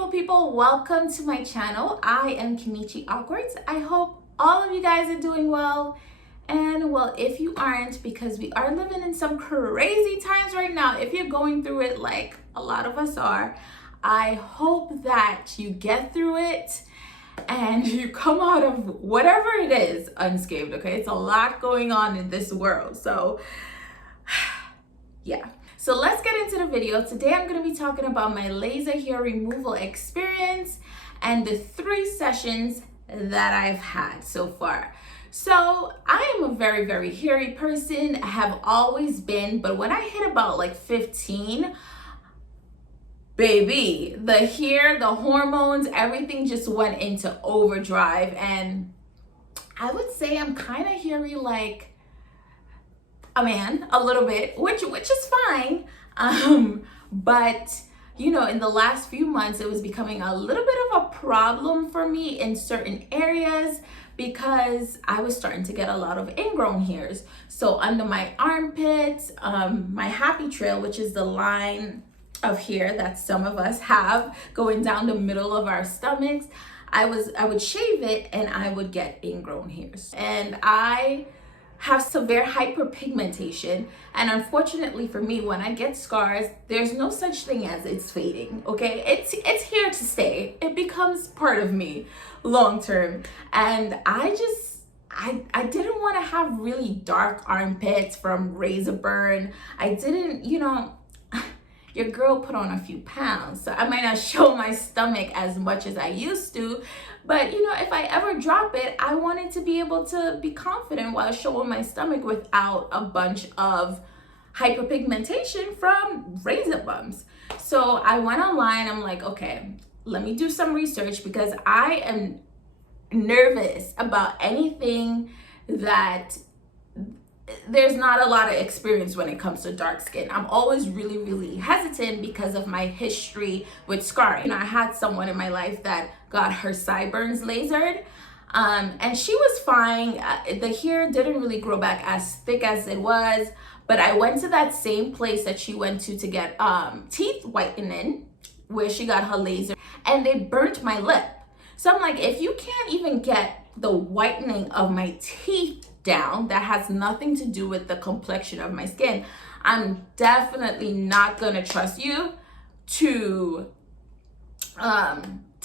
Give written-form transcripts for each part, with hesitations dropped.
beautiful people, welcome to my channel. I am Kenichi Awkwards. I hope all of you guys are doing well. And well, if you aren't, because we are living in some crazy times right now, if you're going through it like a lot of us are, I hope that you get through it and you come out of whatever it is unscathed, okay? It's a lot going on in this world, so yeah. So let's get into the video. Today I'm going to be talking about my laser hair removal experience and the 3 sessions that I've had so far. So I am a very hairy person. I have always been, but when I hit about like 15, baby, the hair, the hormones, everything just went into overdrive, and I would say I'm kind of hairy like a man, a little bit, which is fine. But you know, in the last few months, it was becoming a little bit of a problem for me in certain areas because I was starting to get a lot of ingrown hairs. So under my armpits, my happy trail, which is the line of hair that some of us have going down the middle of our stomachs, I would shave it and I would get ingrown hairs. And I have severe hyperpigmentation, and unfortunately for me, when I get scars, there's no such thing as it's fading, okay? It's here to stay. It becomes part of me long term, and I didn't want to have really dark armpits from razor burn. I didn't, you know, your girl put on a few pounds, so I might not show my stomach as much as I used to, but you know, if I ever drop it, I wanted to be able to be confident while showing my stomach without a bunch of hyperpigmentation from razor bumps. So I went online. I'm like, okay, let me do some research because I am nervous about anything that there's not a lot of experience when it comes to dark skin. I'm always really hesitant because of my history with scarring. You know, I had someone in my life that got her sideburns lasered, and she was fine. The hair didn't really grow back as thick as it was, but I went to that same place that she went to get teeth whitening, where she got her laser, and they burnt my lip. So I'm like, if you can't even get the whitening of my teeth down, that has nothing to do with the complexion of my skin, I'm definitely not gonna trust you to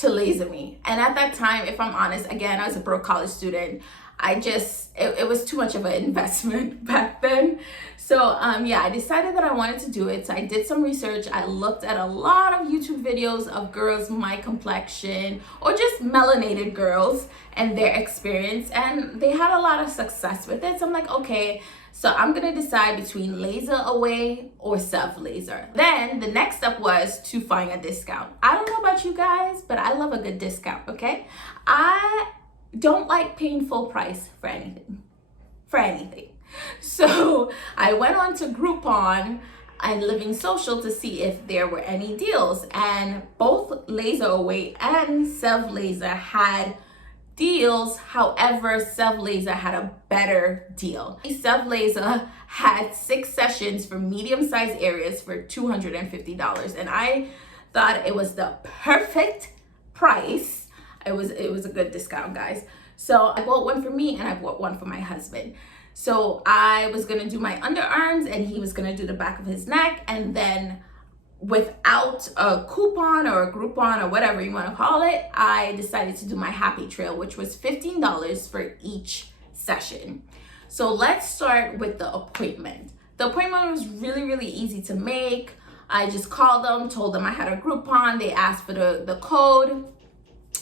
laser me. And at that time, if I'm honest, again, I was a broke college student. It was too much of an investment back then. So yeah, I decided that I wanted to do it. So I did some research. I looked at a lot of YouTube videos of girls my complexion or just melanated girls and their experience, and they had a lot of success with it. So I'm like, okay, so I'm gonna decide between laser away or self laser. Then the next step was to find a discount. I don't know about you guys, but I love a good discount, okay? I don't like paying full price for anything. So I went on to Groupon and Living Social to see if there were any deals, and both laser away and self laser had deals. However, self laser had a better deal. Self laser had 6 sessions for medium-sized areas for $250, and I thought it was the perfect price. It was a good discount, guys. So I bought one for me and I bought one for my husband. So I was gonna do my underarms and he was gonna do the back of his neck, and then without a coupon or a Groupon or whatever you want to call it, I decided to do my happy trail, which was $15 for each session. So let's start with the appointment. The appointment was really easy to make. I just called them, told them I had a Groupon. They asked for the code,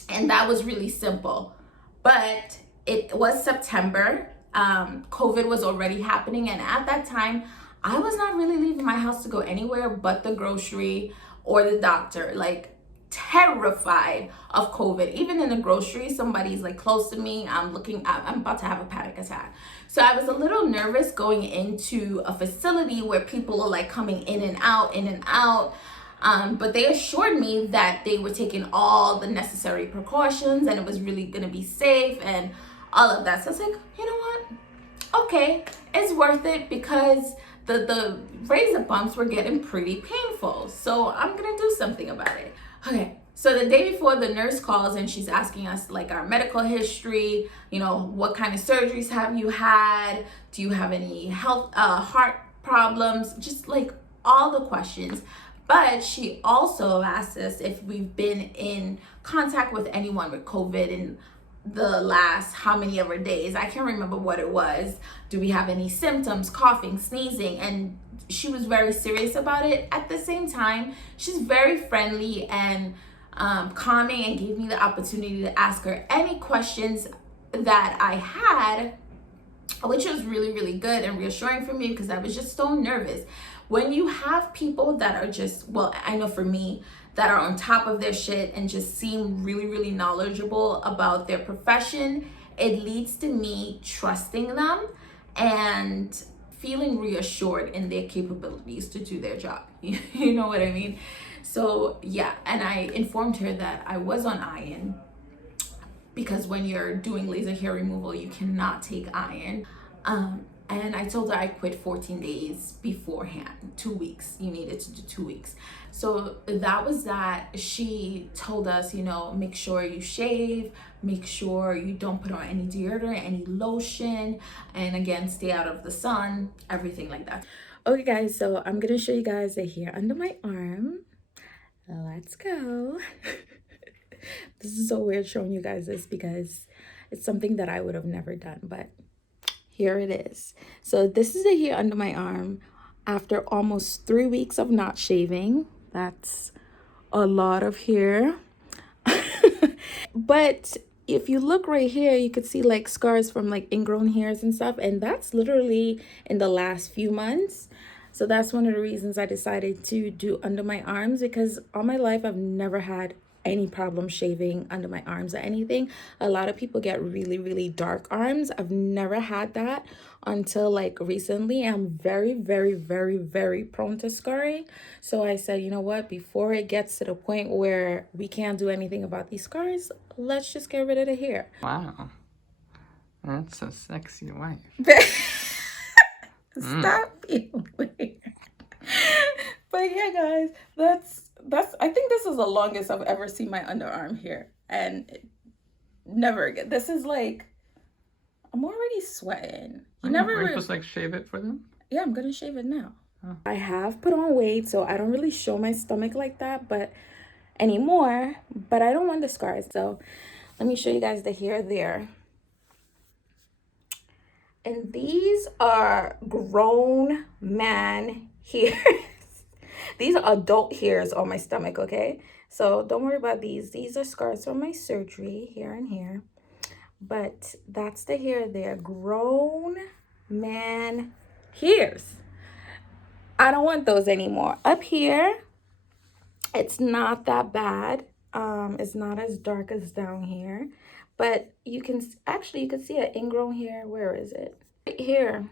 and that was really simple. But it was September. COVID was already happening, and at that time I was not really leaving my house to go anywhere but the grocery or the doctor, like terrified of COVID. Even in the grocery, somebody's like close to me, I'm about to have a panic attack. So I was a little nervous going into a facility where people are like coming in and out. But they assured me that they were taking all the necessary precautions and it was really gonna be safe and all of that. So I was like, you know what? Okay, it's worth it because the razor bumps were getting pretty painful. So I'm gonna do something about it. Okay, So the day before, the nurse calls and she's asking us like our medical history, you know, what kind of surgeries have you had? Do you have any health, heart problems? Just like all the questions. But she also asked us if we've been in contact with anyone with COVID in the last how many ever days. I can't remember what it was. Do we have any symptoms, coughing, sneezing? And she was very serious about it. At the same time, she's very friendly and calming, and gave me the opportunity to ask her any questions that I had, which was really, really good and reassuring for me because I was just so nervous. When you have people that are just, well, I know for me, that are on top of their shit and just seem really, really knowledgeable about their profession, it leads to me trusting them and feeling reassured in their capabilities to do their job. You know what I mean? So yeah, and I informed her that I was on iron because when you're doing laser hair removal, you cannot take iron. And I told her I quit 14 days beforehand, 2 weeks. You needed to do 2 weeks. So that was that. She told us, you know, make sure you shave, make sure you don't put on any deodorant, any lotion, and again, stay out of the sun, everything like that. Okay guys, so I'm gonna show you guys the hair under my arm. Let's go. This is so weird showing you guys this because it's something that I would have never done, but here it is. So this is the hair under my arm after almost 3 weeks of not shaving. That's a lot of hair. But if you look right here, you could see like scars from like ingrown hairs and stuff, and that's literally in the last few months. So that's one of the reasons I decided to do under my arms, because all my life I've never had any problem shaving under my arms or anything. A lot of people get really, really dark arms. I've never had that until like recently. I'm very, very, very, very prone to scarring. So I said, you know what, before it gets to the point where we can't do anything about these scars, let's just get rid of the hair. Wow, that's a sexy wife. Stop being weird. But yeah, guys, that's I think this is the longest I've ever seen my underarm hair, and never again. This is like, I'm already sweating. Are you supposed to like shave it for them? Yeah, I'm gonna shave it now. Oh. I have put on weight, so I don't really show my stomach like that anymore, but I don't want the scars. So let me show you guys the hair there. And these are grown man hairs. These are adult hairs on my stomach, okay? So don't worry about these. These are scars from my surgery, here and here. But that's the hair there. Grown man hairs. I don't want those anymore. Up here, it's not that bad. It's not as dark as down here. But you can see an ingrown hair. Where is it? Right here.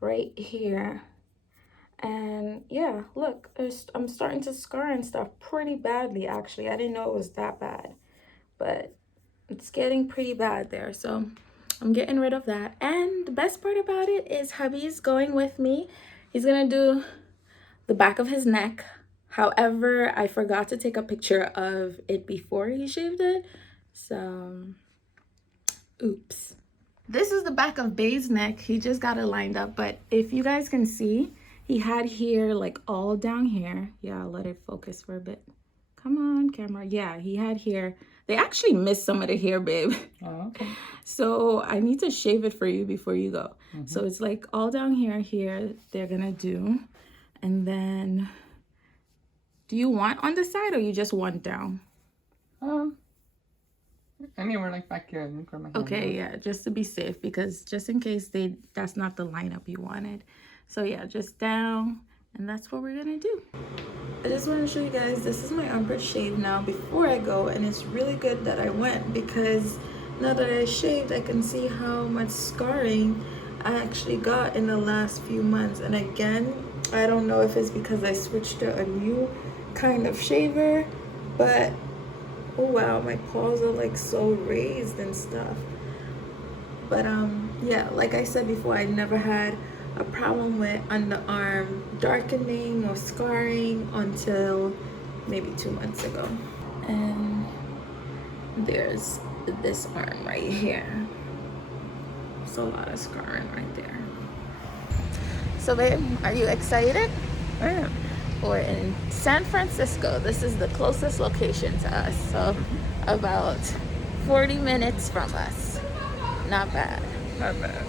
Right here. And yeah, look, I'm starting to scar and stuff pretty badly, actually. I didn't know it was that bad, but it's getting pretty bad there. So I'm getting rid of that. And the best part about it is hubby's going with me. He's gonna do the back of his neck. However, I forgot to take a picture of it before he shaved it. So, oops. This is the back of Bay's neck. He just got it lined up. But if you guys can see, he had hair like all down here. Yeah, I'll let it focus for a bit. Come on, camera. Yeah, he had hair. They actually missed some of the hair, babe. Oh, okay. So I need to shave it for you before you go. So it's like all down here, they're gonna do. And then, do you want on the side or you just want down? Anywhere like back here. Okay, yeah, just to be safe, because just in case that's not the lineup you wanted. So yeah, just down, and that's what we're gonna do. I just want to show you guys, this is my armpit shave now before I go, and it's really good that I went, because now that I shaved, I can see how much scarring I actually got in the last few months. And again, I don't know if it's because I switched to a new kind of shaver, but oh wow, my paws are like so raised and stuff. But yeah, like I said before, I never had a problem with underarm darkening or scarring until maybe 2 months ago. And there's this arm right here. There's a lot of scarring right there. So babe, are you excited? Yeah. We're in San Francisco. This is the closest location to us. So about 40 minutes from us. Not bad. Not bad.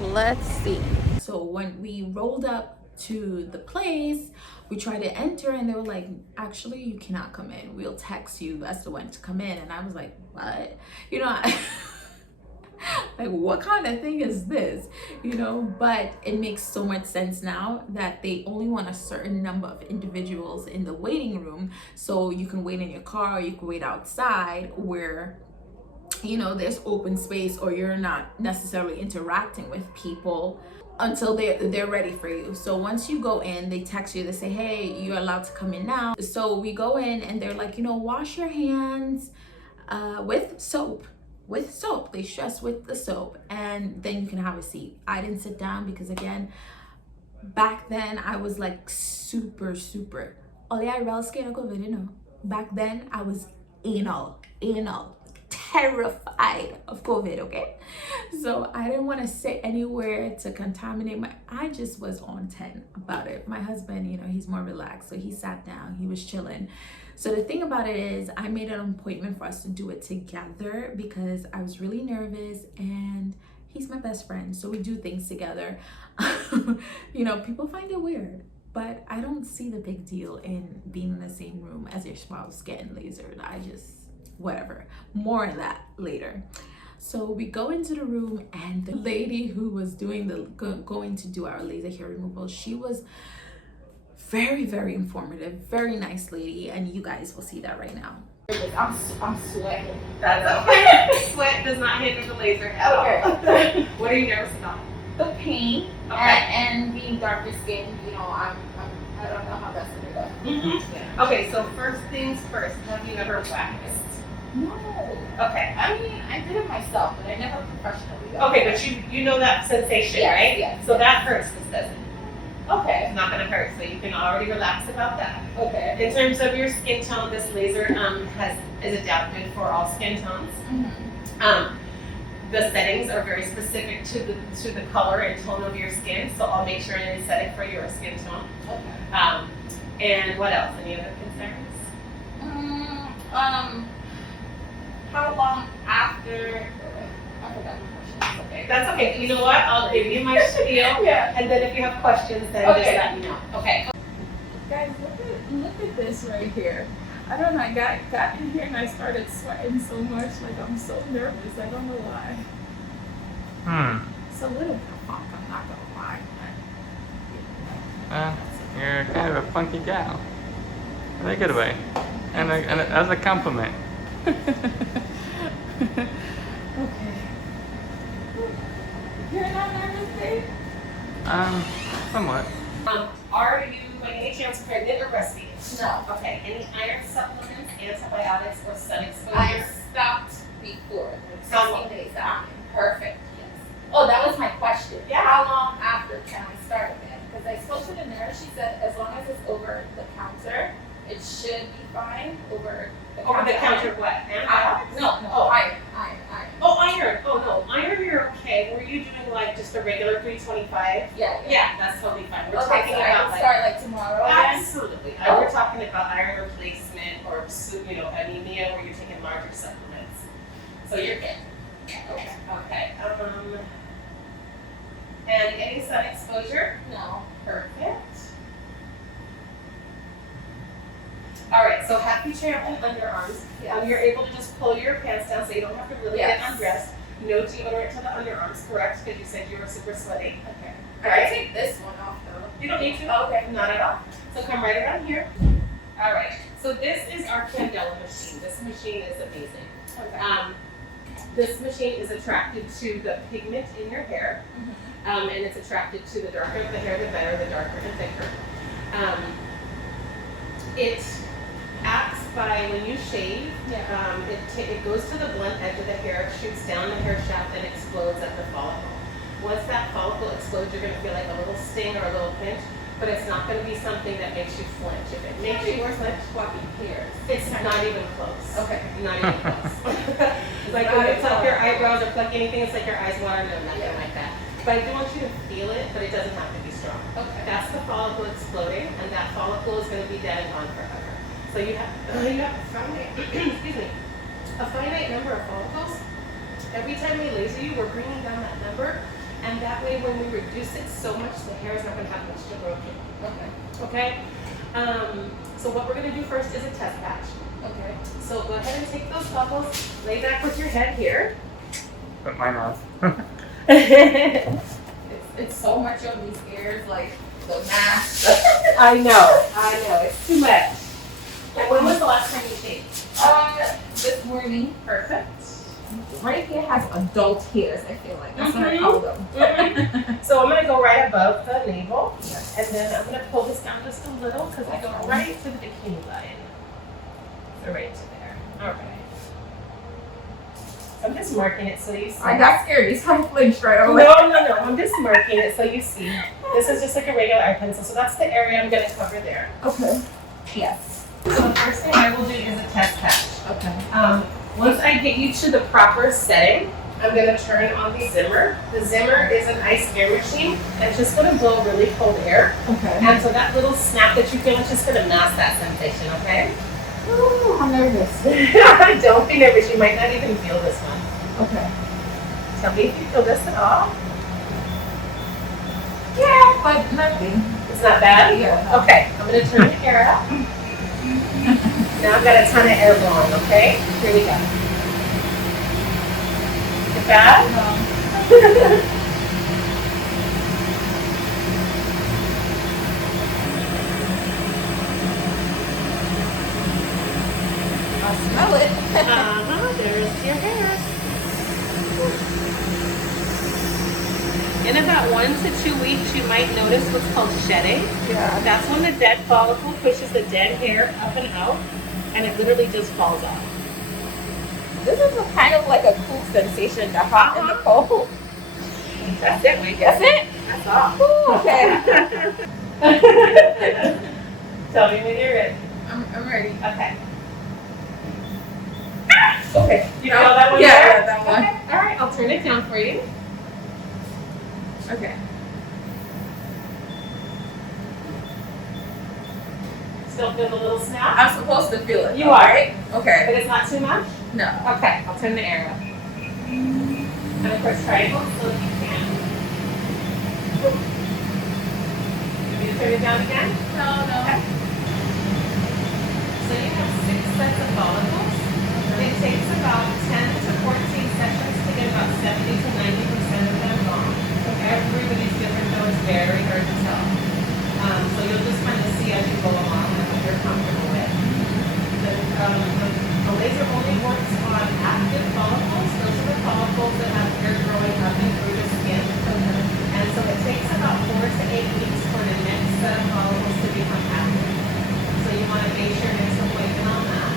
Let's see. So when we rolled up to the place, we tried to enter and they were like, actually, you cannot come in. We'll text you as to when to come in. And I was like, what? You know, like, what kind of thing is this? You know, but it makes so much sense now that they only want a certain number of individuals in the waiting room. So you can wait in your car, or you can wait outside where, you know, there's open space, or you're not necessarily interacting with people until they're ready for you. So once you go in, they text you, they say, hey, you're allowed to come in now. So we go in and they're like, you know, wash your hands with soap. They stress with the soap, and then you can have a seat. I didn't sit down because, again, back then I was like super back then I was anal terrified of COVID, okay? So I didn't want to sit anywhere to contaminate I just was on 10 about it. My husband, you know, he's more relaxed, so he sat down, he was chilling. So the thing about it is I made an appointment for us to do it together because I was really nervous, and he's my best friend, so we do things together. You know, people find it weird, but I don't see the big deal in being in the same room as your spouse getting lasered. I just, whatever, more of that later. So we go into the room, and the lady who was doing going to do our laser hair removal, she was very informative, very nice lady, and you guys will see that right now. I'm sweating. That's okay. Sweat does not hinder the laser at all. What are you nervous about? The pain, and being darker skinned. You know, I don't know how that's gonna go. Yeah. Okay, so first things first, have you ever waxed? No. Okay. I mean, I did it myself, but I never professionally done Okay, it. but you know that sensation, Yes, right? yes, So yes. that hurts. This doesn't. Okay. It's not going to hurt, so you can already relax about that. Okay. In terms of your skin tone, this laser is adapted for all skin tones. Mm-hmm. The settings are very specific to the color and tone of your skin, so I'll make sure and set it for your skin tone. Okay. And what else? Any other concerns? How long after? I forgot my question. Okay. That's okay. You know what? I'll give you my spiel. Yeah. And then if you have questions, then just let me know. Okay. Guys, look at this right here. I don't know. I got in here and I started sweating so much. Like, I'm so nervous. I don't know why. It's a little bit funk. I'm not gonna lie. You're kind of a funky gal. In a good way. And as a compliment. Okay. You're not nervous, babe? Somewhat. Are you by any chance pregnant or breastfeeding? No. Okay. Any iron supplements, antibiotics, or sun exposure? I stopped before. How long? 16 days after. Perfect. Yes. Oh, that was my question. Yeah. How long after can I start again? Because I spoke to the nurse. She said as long as it's over the counter, it should be fine. Over the counter what? Antibiotics? No. Oh. Iron. Oh, iron. Oh, no. Iron, you're okay. Were you doing like just a regular 325? Yeah. That's totally fine. We're Okay, talking so I about can start like tomorrow again? Absolutely. Oh. We're talking about iron replacement or anemia where you're taking larger supplements. So you're good. Okay. And any sun exposure? No. Perfect. All right, so happy trampling underarms. Yes. You're able to just pull your pants down so you don't have to really Yes. get undressed. No deodorant to the underarms, correct? Because you said you were super sweaty. Okay. All I right. take this one off though. You don't need to. Okay. Not at all. So come right around here. All right. So this is our Candela machine. This machine is amazing. Okay. This machine is attracted to the pigment in your hair, and it's attracted to the darker the hair, the better, the darker the thicker. It acts by when you shave. It goes to the blunt edge of the hair, shoots down the hair shaft, and explodes at the follicle. Once that follicle explodes, you're going to feel like a little sting or a little pinch. but it's not going to be something that makes you flinch. If it makes you flinch, fluffy hairs. it's not even close. Okay. Not even close. It's like when you pluck your eyebrows or pluck anything, it's like your eyes water. No, nothing like that. But I do want you to feel it, but it doesn't have to be strong. Okay. That's the follicle exploding, and that follicle is going to be dead and gone forever. So you have a finite, excuse me, a finite number of follicles. Every time we laser you, we're bringing down that number, and that way when we reduce it so much, the hair is not going to have much to grow to. Okay. Okay? So what we're going to do first is a test patch. Okay. So go ahead and take those follicles, lay back with your head here. But mine off. It's so much of these ears, like the mask. I know, it's too much. And when was the last time you shaved? This morning. Perfect. Right here has adult hairs, I feel like. That's what I Mhm. call them. So I'm going to go right above the navel, Yes. and then I'm going to pull this down just a little because I go right to the bikini line. So right to there. All right. I'm just marking it so you see. I got scared. These kind of flinched right away. No. I'm just marking it so you see. This is just like a regular eye pencil. So that's the area I'm going to cover there. Okay. Yes. So the first thing I will do is a test patch. Okay. Once I get you to the proper setting, I'm going to turn on the Zimmer. The Zimmer is an ice air machine that's just going to blow really cold air. Okay. And so that little snap that you feel is just going to mask that sensation, okay? Ooh, I'm nervous. Don't be nervous. You might not even feel this one. Okay. Tell me if you feel this at all. Yeah, but nothing. It's not bad? Yeah. Okay, I'm going to turn the air up. Now I've got a ton of air blowing, okay? Here we go. Is it bad? I smell it. There's your hair. In about 1 to 2 weeks, you might notice what's called shedding. Yeah. That's when the dead follicle pushes the dead hair up and out, and it literally just falls off. This is a kind of like a cool sensation, the hot and the cold. That's it, right? That's it? That's all. Ooh, okay. Tell me when you're ready. I'm ready. Okay. Okay. You feel that one? Yeah, there? yeah, that one. Okay. All right, I'll turn it down for you. Okay. Still feel the little snap? I'm supposed to feel it. You are, right? Okay. But it's not too much? No. Okay, I'll turn the air up. And of course, triangle so that you can. You need to turn it down again? No. Okay. So you have 6 sets of follicles. It takes about 10 to 14 sessions to get about 70 to 90% of them gone. Everybody's different though, it's very hard to tell. So you'll just kind of see as you go along and what you're comfortable with. The laser only works on active follicles. Those are the follicles that have hair growing up and through the skin. And so it takes about 4 to 8 weeks for the next set of follicles to become active. So you want to base your next appointment on that.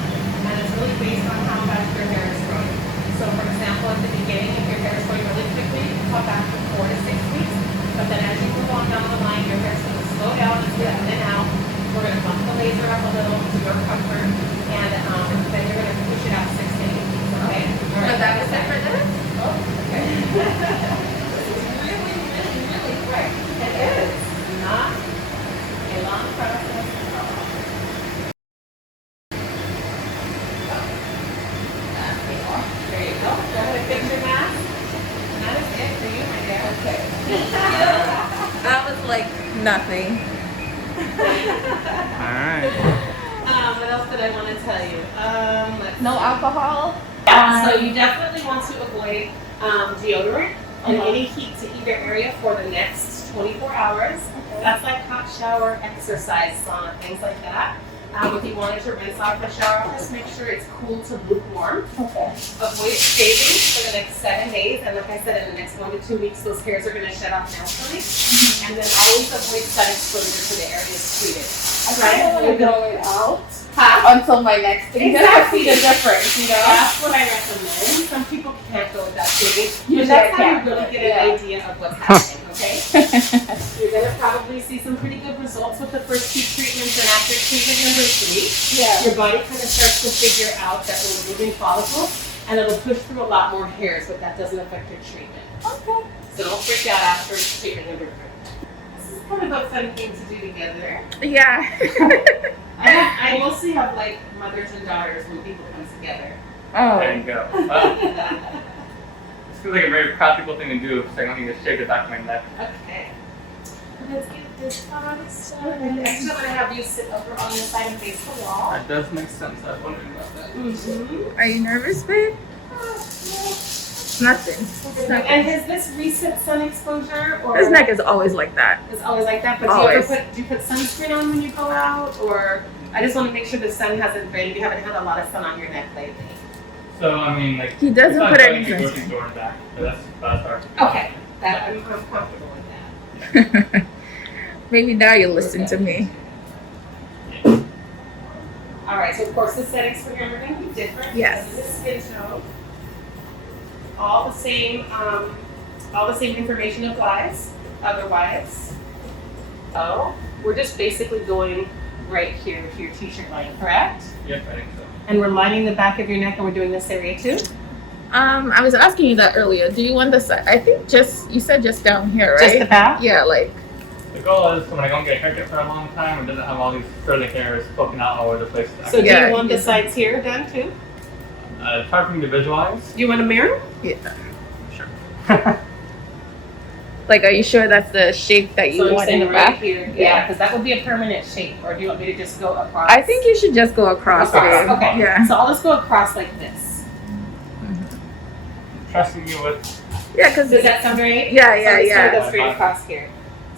And it's really based on how fast your hair is growing. So for example, at the beginning, if your hair is growing really quickly, you can come back for 4 to 6 weeks. But then as you move on down the line, your hair's going to slow down and get in and out. We're going to bump the laser up a little to your comfort. And then you're going to push it out 6 to 8 weeks, okay? All right. But that was it for this? Oh, okay. This is really quick. It is not a long process at all. There you go. Go ahead and fix your mask. And that is it for you, my dear. Okay. That was like nothing. Alright. What else did I want to tell you? No alcohol? Yeah, so you definitely want to avoid deodorant and any heat to either area for the next 24 hours. That's like hot shower, exercise, sauna, things like that. If you wanted to rinse off the shower, just make sure it's cool to lukewarm. Okay. Avoid shaving for the next 7 days, and like I said, in the next 1 to 2 weeks, those hairs are going to shed off naturally. And then always avoid sun exposure to the areas treated. I kind of want to grow it out Huh? until my next thing. Exactly. Just to see the difference, you know? That's what I recommend. Some people can't go without shaving, Usually but that's I how you can't. really get Yeah. an idea of what's happening. okay? You're gonna probably see some pretty good results with the first 2 treatments, and after treatment number 3, your body kind of starts to figure out that we're removing follicles, and it'll push through a lot more hairs, but that doesn't affect your treatment. Okay. So don't freak out after treatment number 3. This is kind of a fun thing to do together. Yeah. I mostly have like mothers and daughters when people come together. There you Oh. go. Well, this feels like a very practical thing to do, so I don't need to shave the back of my neck. Okay. Let's get this on started. Next, I'm going to have you sit over on this side and face the wall. That does make sense. I was wondering about that. Mm-hmm. Are you nervous, babe? Nothing. It's nothing. And has this recent sun exposure, or His neck is always like that. is always like that? But Always. do you put sunscreen on when you go out, or I just want to make sure the sun hasn't been. You haven't had a lot of sun on your neck lately. So, I mean, like, He doesn't it's not put going any to the grocery sunscreen. store and back, but that's our. Okay, that I'm comfortable with that. Maybe now you'll listen to me. All right, so of course the settings for him are going to be different. Yes. Because of the skin tone. All the same information applies. Otherwise, we're just basically going right here to your t-shirt line, correct? Yep, I think so. And we're lining the back of your neck, and we're doing this area too. I was asking you that earlier. Do you want the side? I think you said just down here, right? Just the back. Yeah, like. The goal is when I don't get a haircut for a long time, it doesn't have all these curly hairs poking out all over the place. So do Yeah. you want the sides here done too? It's hard for me to visualize. Do you want a mirror? Yeah. Sure. Like, are you sure that's the shape that you So I'm want in saying the right back? here. Yeah, because that would be a permanent shape. Or do you want me to just go across? I think you should just go across, babe. Okay. Yeah. So I'll just go across like this. Trusting you with. Yeah, because Does that sound right? Yeah, So yeah, it's gonna yeah. go straight across here.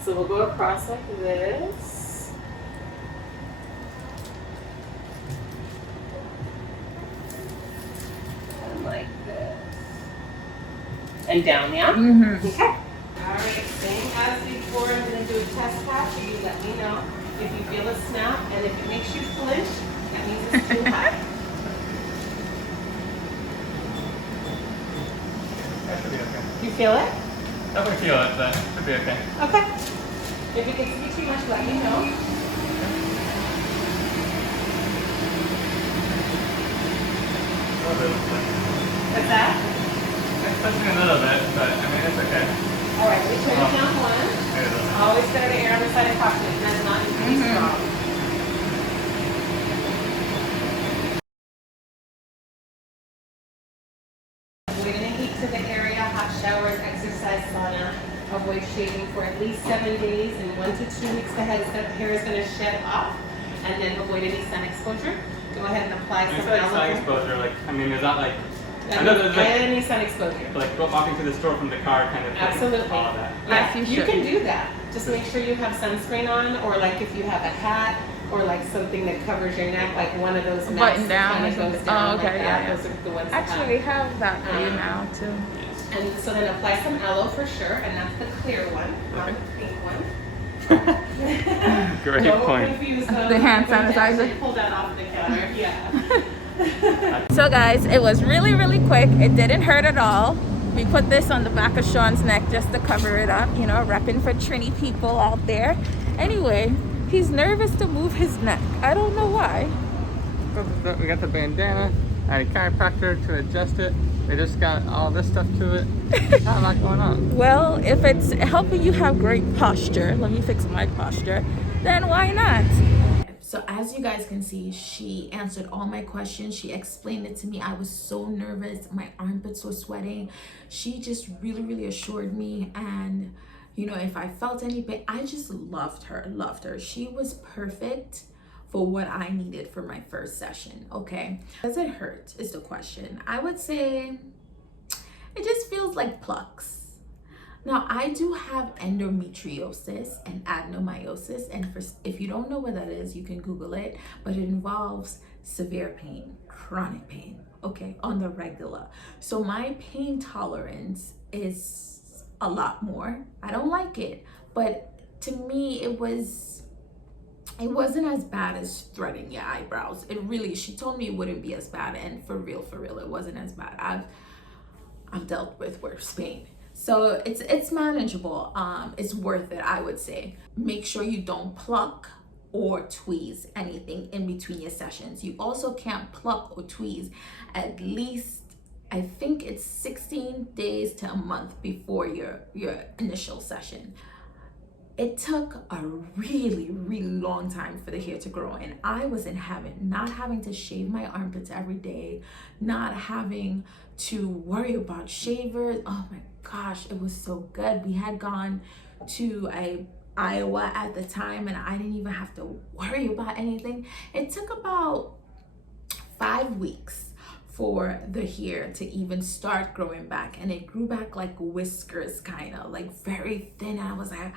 So we'll go across like this. And like this. And down, yeah? Mm-hmm. Okay. All right, same as before. I'm going to do a test pass. You let me know if you feel a snap, and if it makes you flinch, that means it's too high. That should be okay. You feel it? Definitely feel it, but it should be okay. Okay. If it gets to be too much, let me know. What's that? It's touching a little bit, but I mean, it's okay. All right, we turn it down one. Always better to err on the side of caution. It does not need to be strong. Avoid any heat to the area, hot showers, exercise, sauna. Avoid shaving for at least 7 days, and 1 to 2 weeks the hair is going to shed off. And then avoid any sun exposure. Go ahead and apply It's some like sun aloe. exposure, like, I mean, is that like, I know there's like, Any sun exposure. like walking to the store from the car kind of thing. Absolutely. All of that. Yeah, you you should. can do that. Just make sure you have sunscreen on, or like if you have a hat, or like something that covers your neck, like one of those A masks button that down kind or of goes something. down Oh, like okay, that. yeah, yeah. Those are the ones that Actually, we have that for you now, too. And so then apply some aloe for sure, and that's the clear one, not Okay. the pink one. Great Don't point. confuse them. The hand Don't sanitizer. actually pull that off the counter. Yeah. So guys, it was really, really quick. It didn't hurt at all. We put this on the back of Sean's neck just to cover it up, you know, repping for Trini people out there. Anyway, he's nervous to move his neck. I don't know why. We got the bandana and a chiropractor to adjust it. They just got all this stuff to it. Not a lot going on. Well, if it's helping you have great posture, let me fix my posture, then why not? So as you guys can see, she answered all my questions. She explained it to me. I was so nervous. My armpits were sweating. She just really, really assured me. And, you know, if I felt any pain, I just loved her, She was perfect for what I needed for my first session, okay? Does it hurt is the question. I would say it just feels like plucks. Now, I do have endometriosis and adenomyosis, and if you don't know what that is, you can Google it, but it involves severe pain, chronic pain, okay, on the regular. So my pain tolerance is a lot more. I don't like it, but to me, it wasn't as bad as threading your eyebrows. She told me it wouldn't be as bad, and for real, it wasn't as bad. I've dealt with worse pain. So it's manageable. It's worth it, I would say. Make sure you don't pluck or tweeze anything in between your sessions. You also can't pluck or tweeze at least, I think it's 16 days to a month before your initial session. It took a really, really long time for the hair to grow, and I was in heaven, not having to shave my armpits every day, not having to worry about shavers. Oh my gosh, it was so good. We had gone to Iowa at the time, and I didn't even have to worry about anything. It took about 5 weeks for the hair to even start growing back, and it grew back like whiskers, kind of like very thin. I was like,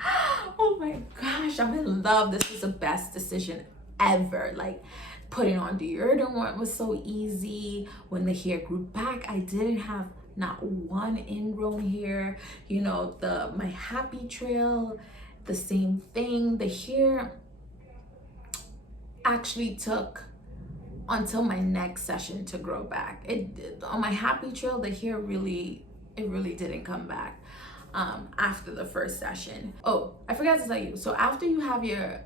oh my gosh, I'm in love. This was the best decision ever. Like, putting on deodorant was so easy. When the hair grew back, I didn't have not one ingrown hair. You know, my happy trail, the same thing. The hair actually took until my next session to grow back. On my happy trail, the hair really didn't come back after the first session. Oh, I forgot to tell you. So after you have your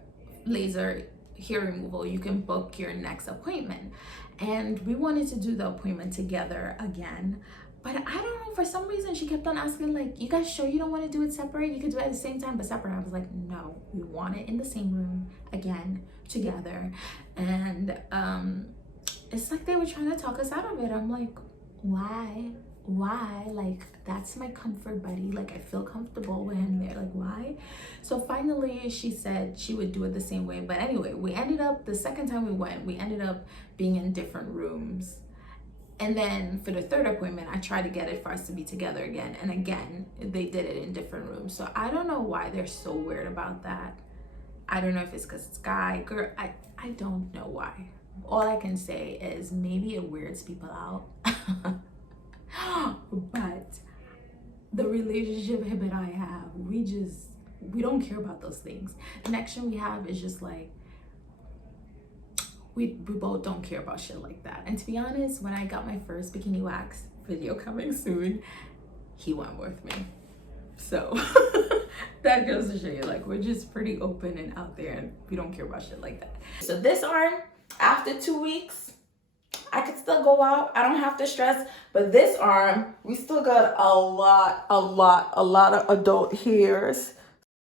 laser hair removal, you can book your next appointment. And we wanted to do the appointment together again. But I don't know, for some reason, she kept on asking, like, you guys sure you don't want to do it separate? You could do it at the same time, but separate. I was like, no, we want it in the same room again, together. And it's like they were trying to talk us out of it. I'm like, why? Like, that's my comfort buddy. Like, I feel comfortable with him there. Like, why? So finally, she said she would do it the same way. But anyway, we ended up, the second time we went, we ended up being in different rooms. And then for the third appointment, I tried to get it for us to be together again. And again, they did it in different rooms. So I don't know why they're so weird about that. I don't know if it's because it's guy, girl. I don't know why. All I can say is maybe it weirds people out. But the relationship him and I have, we don't care about those things. The next one we have is just like, we both don't care about shit like that. And to be honest, when I got my first bikini wax video coming soon, he went with me. So that goes to show you, like, we're just pretty open and out there, and we don't care about shit like that. So this arm, after 2 weeks, I could still go out. I don't have to stress. But this arm, we still got a lot of adult hairs.